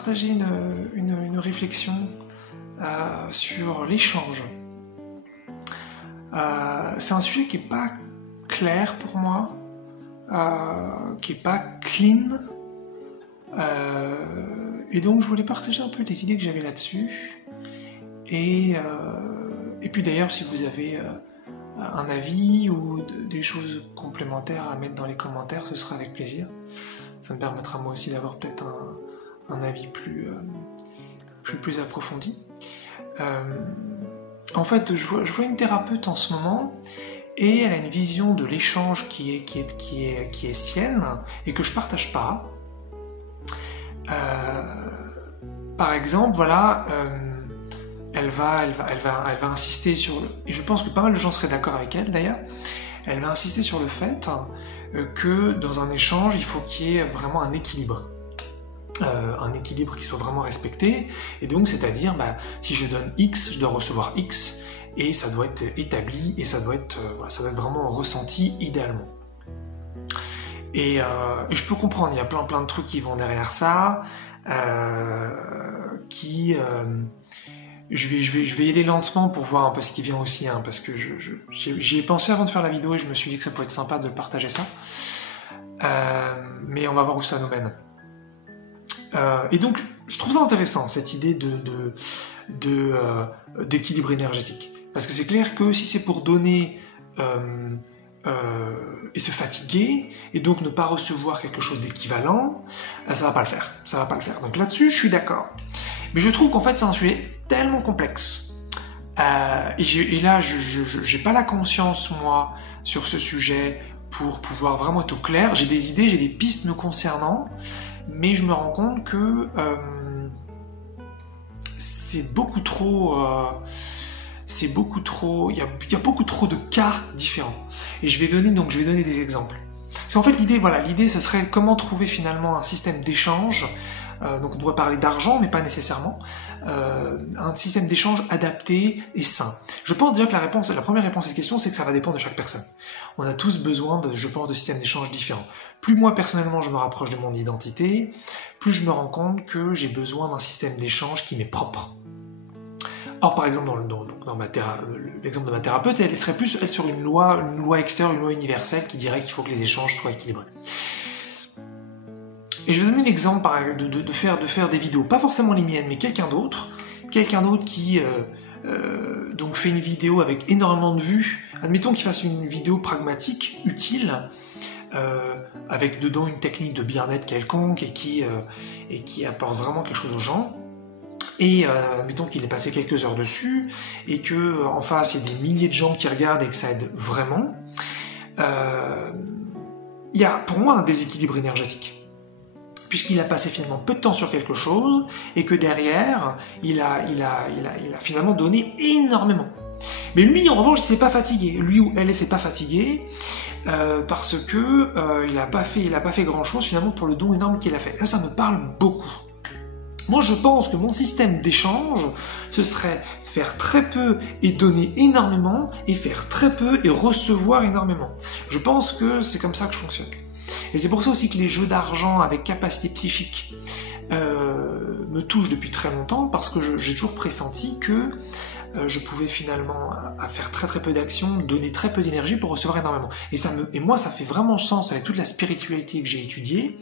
partager une réflexion sur l'échange. C'est un sujet qui n'est pas clair pour moi, qui n'est pas clean, et donc je voulais partager un peu les idées que j'avais là-dessus. Et puis d'ailleurs, si vous avez un avis ou des choses complémentaires à mettre dans les commentaires, ce sera avec plaisir. Ça me permettra moi aussi d'avoir peut-être un avis plus approfondi. En fait, je vois une thérapeute en ce moment, et elle a une vision de l'échange qui est sienne et que je partage pas. Par exemple, voilà, elle va insister sur et je pense que pas mal de gens seraient d'accord avec elle d'ailleurs. Elle va insister sur le fait que dans un échange, il faut qu'il y ait vraiment un équilibre qui soit vraiment respecté, et donc c'est-à-dire si je donne X, je dois recevoir X, et ça doit être établi, et ça doit être vraiment ressenti idéalement. Et je peux comprendre, il y a plein de trucs qui vont derrière ça, je vais y aller lentement pour voir un peu ce qui vient aussi, parce que j'y ai pensé avant de faire la vidéo et je me suis dit que ça pouvait être sympa de partager ça, mais on va voir où ça nous mène. Et donc, je trouve ça intéressant, cette idée d'équilibre énergétique. Parce que c'est clair que si c'est pour donner et se fatiguer, et donc ne pas recevoir quelque chose d'équivalent, ça va pas le faire. Ça va pas le faire. Donc là-dessus, je suis d'accord. Mais je trouve qu'en fait, c'est un sujet tellement complexe. Et là, j'ai pas la conscience, moi, sur ce sujet, pour pouvoir vraiment être au clair. J'ai des idées, j'ai des pistes me concernant, mais je me rends compte que c'est beaucoup trop, il y a beaucoup trop de cas différents. Et je vais donner des exemples. Parce qu'en fait, l'idée, ce serait comment trouver finalement un système d'échange. Donc on pourrait parler d'argent, mais pas nécessairement. Un système d'échange adapté et sain. Je pense déjà que la première réponse à cette question, c'est que ça va dépendre de chaque personne. On a tous besoin, de systèmes d'échange différents. Plus moi, personnellement, je me rapproche de mon identité, plus je me rends compte que j'ai besoin d'un système d'échange qui m'est propre. Or, par exemple, dans l'exemple de ma thérapeute, elle serait plus sur une loi extérieure, une loi universelle qui dirait qu'il faut que les échanges soient équilibrés. Et je vais donner l'exemple de faire des vidéos, pas forcément les miennes, mais quelqu'un d'autre qui donc fait une vidéo avec énormément de vues. Admettons qu'il fasse une vidéo pragmatique, utile, avec dedans une technique de bien-être quelconque et qui apporte vraiment quelque chose aux gens. Et admettons qu'il ait passé quelques heures dessus et que en face il y a des milliers de gens qui regardent et que ça aide vraiment. Il y a pour moi un déséquilibre énergétique, puisqu'il a passé finalement peu de temps sur quelque chose et que derrière il a finalement donné énormément. Mais lui en revanche il s'est pas fatigué, lui ou elle s'est pas fatigué parce que il a pas fait grand chose finalement pour le don énorme qu'il a fait. Ça me parle beaucoup. Moi, je pense que mon système d'échange, ce serait faire très peu et donner énormément, et faire très peu et recevoir énormément. Je pense que c'est comme ça que je fonctionne. Et c'est pour ça aussi que les jeux d'argent avec capacité psychique me touchent depuis très longtemps, parce que j'ai toujours pressenti que je pouvais finalement à faire très peu d'actions, donner très peu d'énergie pour recevoir énormément. Et moi, ça fait vraiment sens avec toute la spiritualité que j'ai étudiée.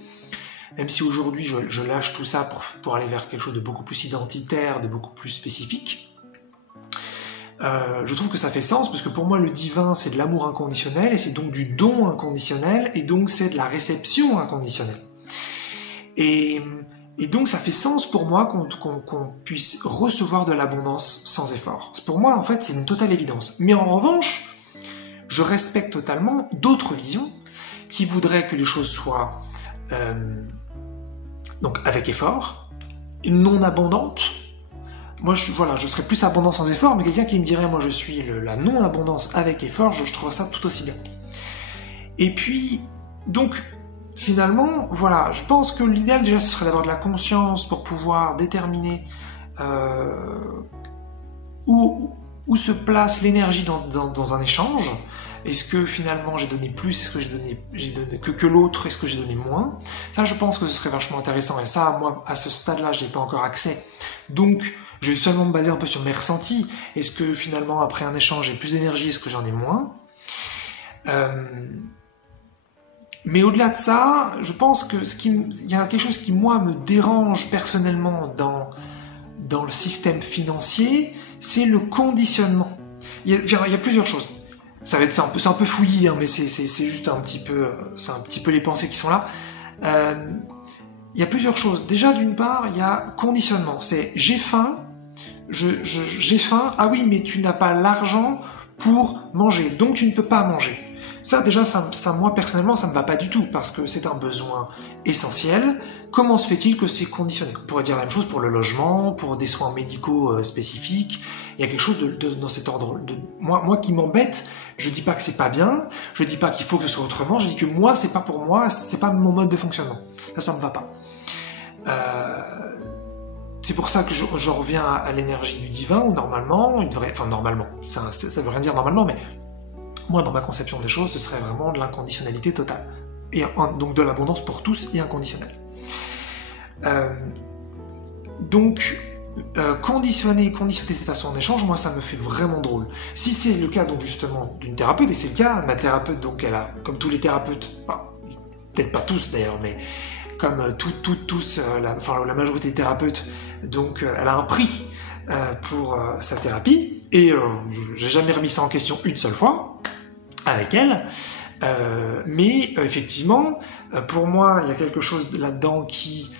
Même si aujourd'hui je lâche tout ça pour aller vers quelque chose de beaucoup plus identitaire, de beaucoup plus spécifique, je trouve que ça fait sens, parce que pour moi le divin c'est de l'amour inconditionnel, et c'est donc du don inconditionnel, et donc c'est de la réception inconditionnelle. Et donc ça fait sens pour moi qu'on puisse recevoir de l'abondance sans effort. Pour moi en fait c'est une totale évidence. Mais en revanche, je respecte totalement d'autres visions qui voudraient que les choses soient donc avec effort, non abondante. Moi, je serais plus abondant sans effort, mais quelqu'un qui me dirait, moi, je suis la non-abondance avec effort, je trouve ça tout aussi bien. Et puis, donc, finalement, voilà, je pense que l'idéal, déjà, ce serait d'avoir de la conscience pour pouvoir déterminer où où se place l'énergie dans un échange. Est-ce que finalement j'ai donné plus, est-ce que j'ai donné que l'autre, est-ce que j'ai donné moins? Ça, je pense que ce serait vachement intéressant. Et ça, moi, à ce stade-là, j'ai pas encore accès. Donc, je vais seulement me baser un peu sur mes ressentis. Est-ce que finalement, après un échange, j'ai plus d'énergie, est-ce que j'en ai moins? Mais au-delà de ça, je pense que il y a quelque chose qui, moi, me dérange personnellement dans le système financier, c'est le conditionnement. Il y a plusieurs choses. Ça va être c'est un peu fouillis, hein, mais c'est juste un petit peu les pensées qui sont là. Il y a plusieurs choses. Déjà, d'une part, il y a conditionnement. C'est j'ai faim, j'ai faim. Ah oui, mais tu n'as pas l'argent pour manger, donc tu ne peux pas manger. Ça, déjà, ça, moi, personnellement, ça ne me va pas du tout, parce que c'est un besoin essentiel. Comment se fait-il que c'est conditionné? On pourrait dire la même chose pour le logement, pour des soins médicaux spécifiques. Il y a quelque chose dans cet ordre. Moi qui m'embête, je dis pas que c'est pas bien, je dis pas qu'il faut que ce soit autrement, je dis que moi, c'est pas pour moi, c'est pas mon mode de fonctionnement. Ça me va pas. C'est pour ça que je reviens à l'énergie du divin, où normalement, normalement, ça veut rien dire normalement, mais moi, dans ma conception des choses, ce serait vraiment de l'inconditionnalité totale. Et donc de l'abondance pour tous et inconditionnelle. Conditionner de cette façon en échange, moi, ça me fait vraiment drôle. Si c'est le cas, donc justement, d'une thérapeute, et c'est le cas, ma thérapeute, donc elle a, comme tous les thérapeutes, enfin, peut-être pas tous d'ailleurs, mais comme tous, la majorité des thérapeutes, donc elle a un prix pour sa thérapie, et j'ai jamais remis ça en question une seule fois avec elle, mais effectivement, pour moi, il y a quelque chose là-dedans qui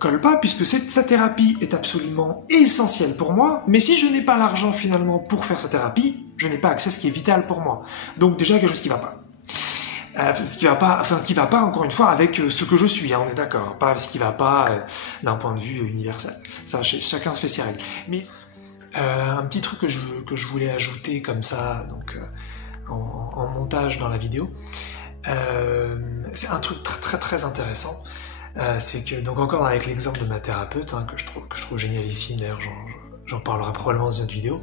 colle pas, puisque sa thérapie est absolument essentielle pour moi, mais si je n'ai pas l'argent finalement pour faire sa thérapie, je n'ai pas accès à ce qui est vital pour moi. Donc déjà, quelque chose qui va pas. Qui va pas encore une fois avec ce que je suis, hein, on est d'accord, pas ce qui va pas d'un point de vue universel. Ça, chacun se fait ses règles. Mais un petit truc que je voulais ajouter comme ça, donc en montage dans la vidéo, c'est un truc très très intéressant. C'est que, donc encore avec l'exemple de ma thérapeute, hein, que je trouve génial ici, d'ailleurs j'en parlerai probablement dans une autre vidéo,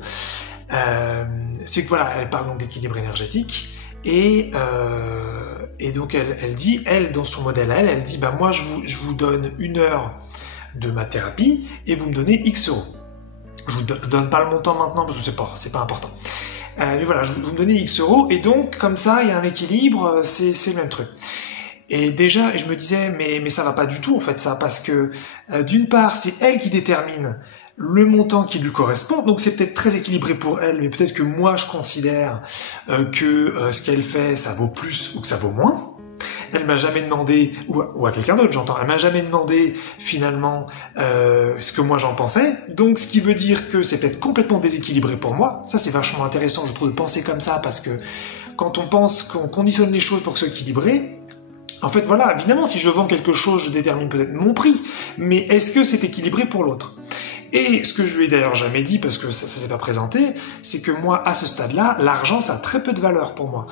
c'est que voilà, elle parle donc d'équilibre énergétique, et donc elle dit, dans son modèle elle dit, bah moi je vous donne 1 heure de ma thérapie, et vous me donnez X euros. Je vous donne pas le montant maintenant, parce que c'est pas important. Mais voilà, vous me donnez X euros, et donc comme ça il y a un équilibre, c'est le même truc. Et déjà, je me disais, mais ça va pas du tout en fait ça, parce que d'une part, c'est elle qui détermine le montant qui lui correspond, donc c'est peut-être très équilibré pour elle, mais peut-être que moi je considère que ce qu'elle fait, ça vaut plus ou que ça vaut moins. Elle m'a jamais demandé, ou à quelqu'un d'autre j'entends, elle m'a jamais demandé finalement ce que moi j'en pensais, donc ce qui veut dire que c'est peut-être complètement déséquilibré pour moi. Ça c'est vachement intéressant, je trouve, de penser comme ça, parce que quand on pense qu'on conditionne les choses pour que ce soit équilibré, en fait, voilà, évidemment, si je vends quelque chose, je détermine peut-être mon prix, mais est-ce que c'est équilibré pour l'autre? Et ce que je lui ai d'ailleurs jamais dit, parce que ça s'est pas présenté, c'est que moi, à ce stade-là, l'argent, ça a très peu de valeur pour moi.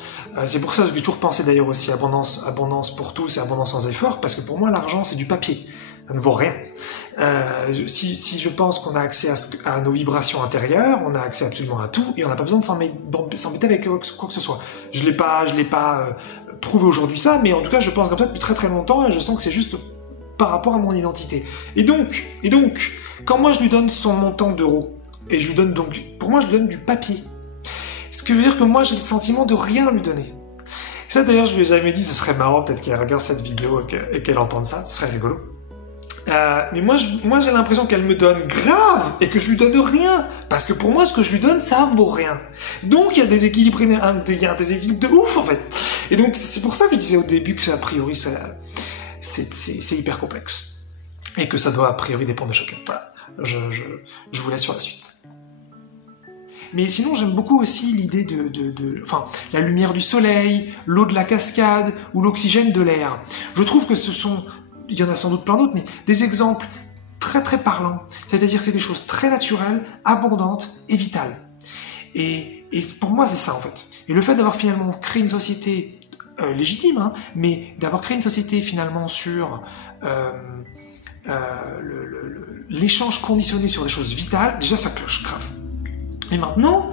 C'est pour ça que j'ai toujours pensé d'ailleurs aussi abondance pour tous et abondance sans effort, parce que pour moi, l'argent, c'est du papier. Ça ne vaut rien. Si je pense qu'on a accès à nos vibrations intérieures, on a accès absolument à tout, et on n'a pas besoin de s'embêter avec quoi que ce soit. Je l'ai pas prouvé aujourd'hui ça, mais en tout cas, je pense comme ça depuis très très longtemps, et je sens que c'est juste par rapport à mon identité. Et donc, quand moi je lui donne son montant d'euros, et je lui donne donc, pour moi je lui donne du papier. Ce que veut dire que moi j'ai le sentiment de rien lui donner. Ça d'ailleurs je lui ai jamais dit, ce serait marrant peut-être qu'elle regarde cette vidéo et qu'elle entende ça, ce serait rigolo. Mais moi j'ai l'impression qu'elle me donne grave et que je lui donne rien, parce que pour moi ce que je lui donne ça vaut rien. Donc il y a des équilibres, il y a un déséquilibre de ouf en fait. Et donc c'est pour ça que je disais au début que a priori c'est hyper complexe et que ça doit a priori dépendre de chacun. Voilà, je vous laisse sur la suite. Mais sinon j'aime beaucoup aussi l'idée enfin la lumière du soleil, l'eau de la cascade ou l'oxygène de l'air. Je trouve que il y en a sans doute plein d'autres, mais des exemples très très parlants. C'est-à-dire que c'est des choses très naturelles, abondantes et vitales. Et pour moi, c'est ça en fait. Et le fait d'avoir finalement créé une société légitime, hein, mais d'avoir créé une société finalement sur l'échange conditionné sur des choses vitales, déjà ça cloche grave. Et maintenant,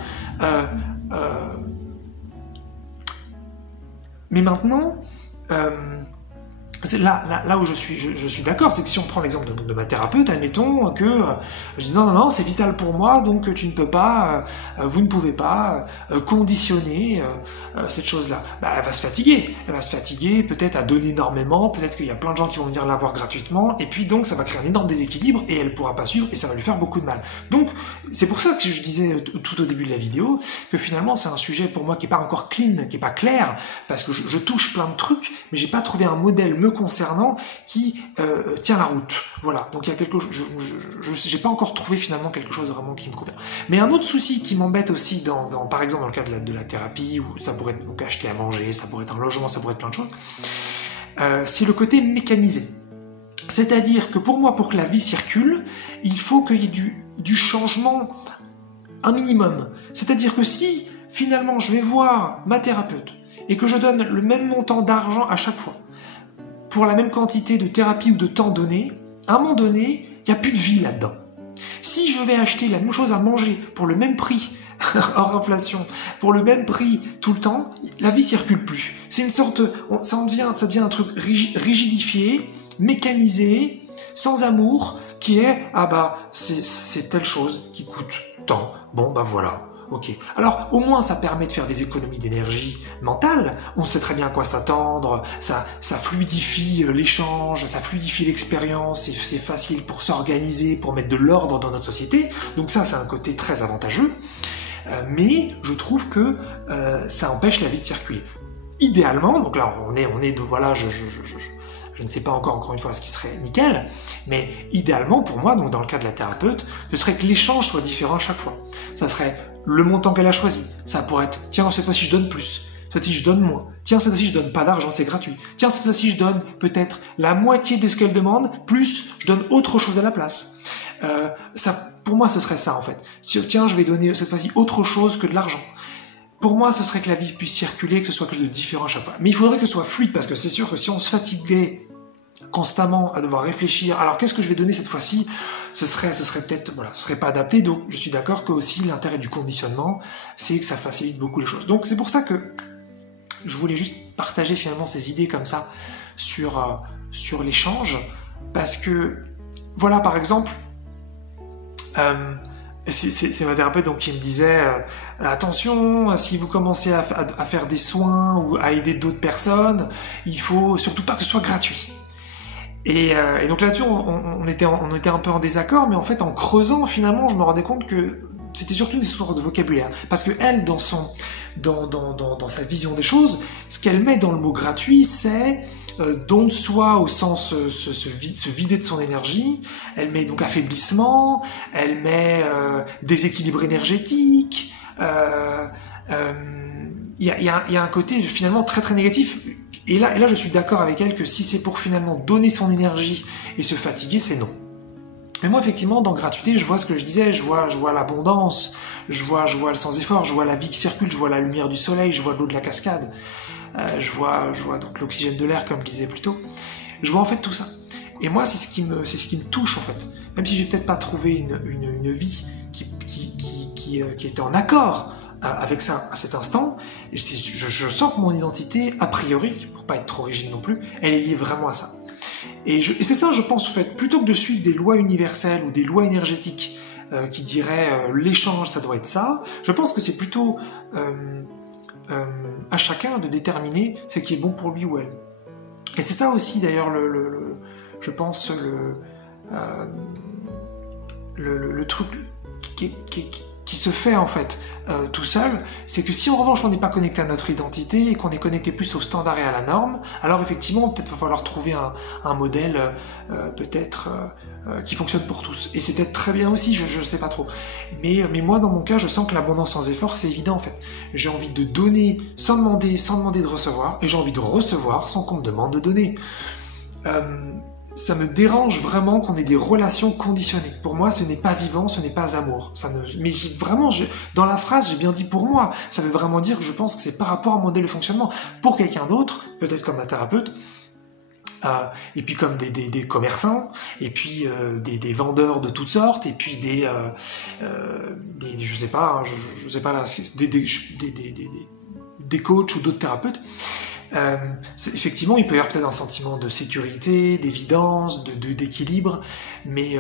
c'est là où je suis d'accord, c'est que si on prend l'exemple de ma thérapeute, admettons que je dis non, c'est vital pour moi, donc tu ne peux pas, vous ne pouvez pas conditionner cette chose-là. Bah, elle va se fatiguer peut-être à donner énormément, peut-être qu'il y a plein de gens qui vont venir la voir gratuitement, et puis donc ça va créer un énorme déséquilibre, et elle ne pourra pas suivre, et ça va lui faire beaucoup de mal. Donc c'est pour ça que je disais tout au début de la vidéo, que finalement c'est un sujet pour moi qui n'est pas encore clean, qui n'est pas clair, parce que je touche plein de trucs, mais j'ai pas trouvé un modèle me concernant qui tient la route. Voilà, donc il y a quelque chose, j'ai pas encore trouvé finalement quelque chose vraiment qui me convient. Mais un autre souci qui m'embête aussi, par exemple dans le cas de la thérapie, où ça pourrait être donc acheter à manger, ça pourrait être un logement, ça pourrait être plein de choses, c'est le côté mécanisé. C'est-à-dire que pour moi, pour que la vie circule, il faut qu'il y ait du changement, un minimum. C'est-à-dire que si finalement je vais voir ma thérapeute et que je donne le même montant d'argent à chaque fois, pour la même quantité de thérapie ou de temps donné, à un moment donné, il n'y a plus de vie là-dedans. Si je vais acheter la même chose à manger pour le même prix, hors inflation, pour le même prix tout le temps, la vie circule plus. C'est une sorte, ça devient un truc rigidifié, mécanisé, sans amour, qui est, ah bah, c'est telle chose qui coûte tant. Bon, bah voilà. Ok. Alors, au moins, ça permet de faire des économies d'énergie mentale. On sait très bien à quoi s'attendre. Ça fluidifie l'échange, ça fluidifie l'expérience. C'est facile pour s'organiser, pour mettre de l'ordre dans notre société. Donc ça, c'est un côté très avantageux. Mais je trouve que ça empêche la vie de circuler. Idéalement, donc là, on est de voilà, je ne sais pas encore une fois ce qui serait nickel, mais idéalement pour moi, donc dans le cas de la thérapeute, ce serait que l'échange soit différent à chaque fois. Ça serait le montant qu'elle a choisi. Ça pourrait être, tiens, cette fois-ci je donne plus, cette fois-ci je donne moins, tiens, cette fois-ci je donne pas d'argent, c'est gratuit, tiens, cette fois-ci je donne peut-être la moitié de ce qu'elle demande, plus je donne autre chose à la place. Pour moi, ce serait ça en fait. Tiens, je vais donner cette fois-ci autre chose que de l'argent. Pour moi, ce serait que la vie puisse circuler, que ce soit quelque chose de différent à chaque fois. Mais il faudrait que ce soit fluide, parce que c'est sûr que si on se fatiguait constamment à devoir réfléchir, alors qu'est-ce que je vais donner cette fois-ci, ce serait peut-être, voilà, ce serait pas adapté. Donc, je suis d'accord que aussi l'intérêt du conditionnement, c'est que ça facilite beaucoup les choses. Donc, c'est pour ça que je voulais juste partager finalement ces idées comme ça sur l'échange, parce que, voilà, par exemple, c'est ma thérapeute donc qui me disait attention, si vous commencez à faire des soins ou à aider d'autres personnes, il faut surtout pas que ce soit gratuit. Et donc là-dessus, on était un peu en désaccord, mais en fait, en creusant, finalement, je me rendais compte que c'était surtout une histoire de vocabulaire. Parce que elle, dans sa vision des choses, ce qu'elle met dans le mot gratuit, c'est don de soi au sens se vider de son énergie. Elle met donc affaiblissement, elle met déséquilibre énergétique. Il y a un côté finalement très très négatif. Et là, je suis d'accord avec elle que si c'est pour finalement donner son énergie et se fatiguer, c'est non. Mais moi, effectivement, dans gratuité, je vois ce que je disais, je vois l'abondance, je vois le sans effort, je vois la vie qui circule, je vois la lumière du soleil, je vois l'eau de la cascade, je vois donc l'oxygène de l'air, comme je disais plus tôt. Je vois en fait tout ça. Et moi, c'est ce qui me touche en fait. Même si j'ai peut-être pas trouvé une vie qui était en accord avec ça à cet instant, je sens que mon identité, a priori, pour pas être trop rigide non plus, elle est liée vraiment à ça. Et c'est ça, je pense, en fait, plutôt que de suivre des lois universelles ou des lois énergétiques qui diraient l'échange, ça doit être ça, je pense que c'est plutôt à chacun de déterminer ce qui est bon pour lui ou elle. Et c'est ça aussi, d'ailleurs, je pense, le truc qui se fait en fait tout seul, c'est que si en revanche on n'est pas connecté à notre identité et qu'on est connecté plus au standard et à la norme, alors effectivement peut-être va falloir trouver un modèle peut-être qui fonctionne pour tous. Et c'est peut-être très bien aussi, je sais pas trop. Mais moi dans mon cas, je sens que l'abondance sans effort, c'est évident en fait. J'ai envie de donner sans demander de recevoir, et j'ai envie de recevoir sans qu'on me demande de donner. Ça me dérange vraiment qu'on ait des relations conditionnées. Pour moi, ce n'est pas vivant, ce n'est pas amour. Mais vraiment, dans la phrase, j'ai bien dit pour moi. Ça veut vraiment dire que je pense que c'est par rapport à mon modèle de fonctionnement. Pour quelqu'un d'autre, peut-être comme ma thérapeute, Et puis comme des commerçants, et puis des vendeurs de toutes sortes, et puis je sais pas, je sais pas là, des coachs ou d'autres thérapeutes. Effectivement, il peut y avoir peut-être un sentiment de sécurité, d'évidence, d'équilibre, mais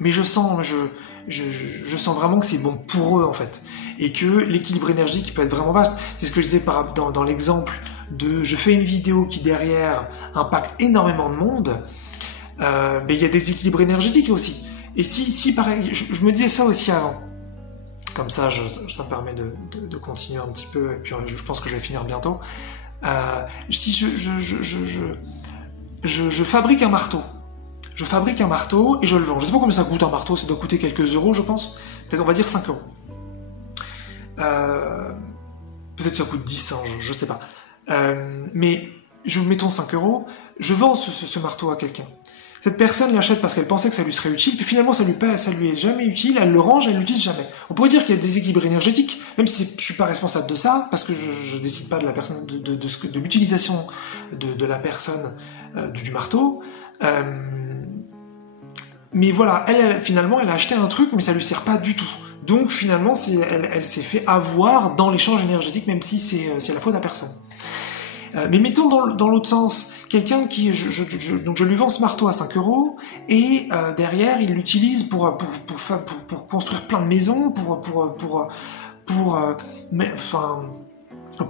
je sens vraiment que c'est bon pour eux en fait, et que l'équilibre énergétique peut être vraiment vaste. C'est ce que je disais dans l'exemple de je fais une vidéo qui derrière impacte énormément de monde, mais il y a des équilibres énergétiques aussi. Et si pareil, je me disais ça aussi avant. Comme ça, ça me permet de continuer un petit peu, et puis je pense que je vais finir bientôt. Si je fabrique un marteau, et je le vends. Je sais pas combien ça coûte un marteau, ça doit coûter quelques euros, je pense. Peut-être, on va dire 5 euros. Peut-être ça coûte 10, hein, je sais pas. Mais mettons 5 euros, je vends ce marteau à quelqu'un. Cette personne l'achète parce qu'elle pensait que ça lui serait utile, puis finalement ça lui est jamais utile, elle le range, elle l'utilise jamais. On pourrait dire qu'il y a des équilibres énergétiques, même si je suis pas responsable de ça, parce que je décide pas de la personne, de l'utilisation de la personne du marteau. Mais voilà, finalement elle a acheté un truc, mais ça lui sert pas du tout. Donc finalement elle s'est fait avoir dans l'échange énergétique, même si c'est la faute à personne. Mais mettons dans l'autre sens, quelqu'un qui, donc je lui vends ce marteau à 5 euros, et derrière il l'utilise pour construire plein de maisons,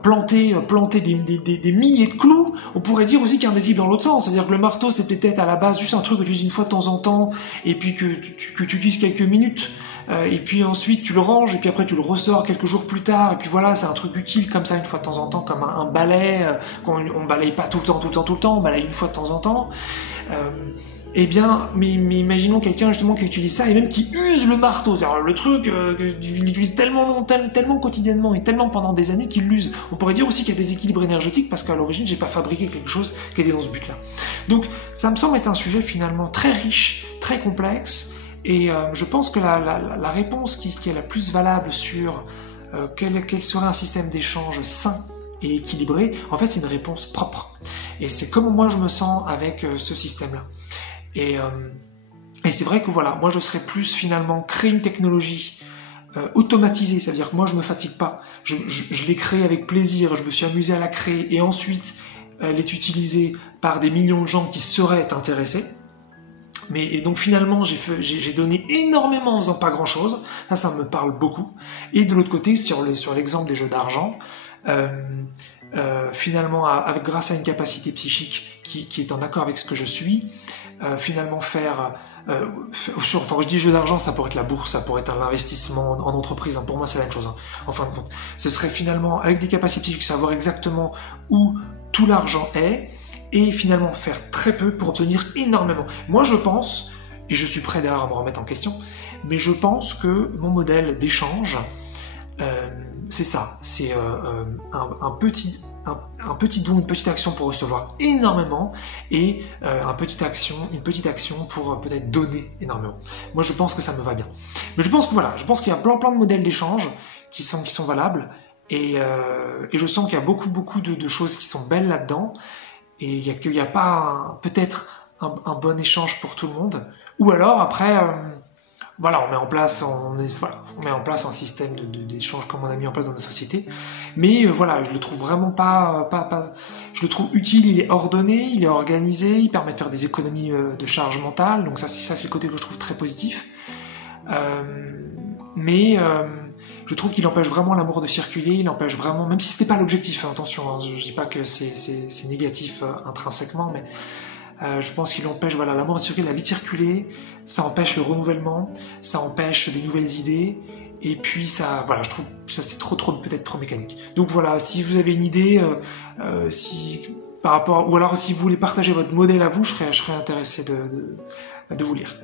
planter des milliers de clous. On pourrait dire aussi qu'il y a un déséquilibre dans l'autre sens, c'est-à-dire que le marteau c'est peut-être à la base juste un truc que tu utilises une fois de temps en temps, et puis que tu utilises quelques minutes, et puis ensuite tu le ranges, et puis après tu le ressors quelques jours plus tard, et puis voilà, c'est un truc utile comme ça une fois de temps en temps, comme un balai, on balaye pas tout le temps, on balaye une fois de temps en temps. Eh bien, mais imaginons quelqu'un justement qui utilise ça et même qui use le marteau, c'est-à-dire le truc il l'utilise tellement quotidiennement et tellement pendant des années qu'il l'use. On pourrait dire aussi qu'il y a des équilibres énergétiques parce qu'à l'origine j'ai pas fabriqué quelque chose qui était dans ce but-là. Donc ça me semble être un sujet finalement très riche, très complexe, et je pense que la réponse qui est la plus valable sur quel serait un système d'échange sain et équilibré, en fait c'est une réponse propre. Et c'est comme moi je me sens avec ce système-là. Et c'est vrai que voilà, moi je serais plus finalement créer une technologie automatisée, c'est-à-dire que moi je me fatigue pas, je l'ai créée avec plaisir, je me suis amusé à la créer, et ensuite elle est utilisée par des millions de gens qui seraient intéressés. Et donc finalement j'ai donné énormément en faisant pas grand-chose, ça me parle beaucoup. Et de l'autre côté, sur l'exemple des jeux d'argent, finalement grâce à une capacité psychique qui est en accord avec ce que je suis, finalement faire quand je dis jeu d'argent, ça pourrait être la bourse, ça pourrait être un investissement en entreprise, hein, pour moi c'est la même chose, hein, en fin de compte. Ce serait finalement avec des capacités psychiques, savoir exactement où tout l'argent est, et finalement faire très peu pour obtenir énormément. Moi je pense, et je suis prêt d'ailleurs à me remettre en question, mais je pense que mon modèle d'échange, c'est ça, c'est un petit don, une petite action pour recevoir énormément, et une petite action pour peut-être donner énormément. Moi je pense que ça me va bien. Mais je pense que voilà, qu'il y a plein de modèles d'échange qui sont valables, et je sens qu'il y a beaucoup de choses qui sont belles là-dedans, et qu'il n'y a pas peut-être un bon échange pour tout le monde, ou alors après voilà, on met en place un système d'échange comme on a mis en place dans notre société. Mais voilà, je le trouve vraiment pas, je le trouve utile, il est ordonné, il est organisé, il permet de faire des économies de charge mentale. Donc ça c'est le côté que je trouve très positif. Mais je trouve qu'il empêche vraiment l'amour de circuler, il empêche vraiment, même si c'était pas l'objectif, hein, attention, hein, je dis pas que c'est négatif intrinsèquement, mais je pense qu'il empêche l'amour de circuler, la vie de circuler, ça empêche le renouvellement, ça empêche des nouvelles idées, et puis ça, voilà, je trouve que ça c'est peut-être trop mécanique. Donc voilà, si vous avez une idée, par rapport, ou alors si vous voulez partager votre modèle à vous, je serais intéressé de vous lire.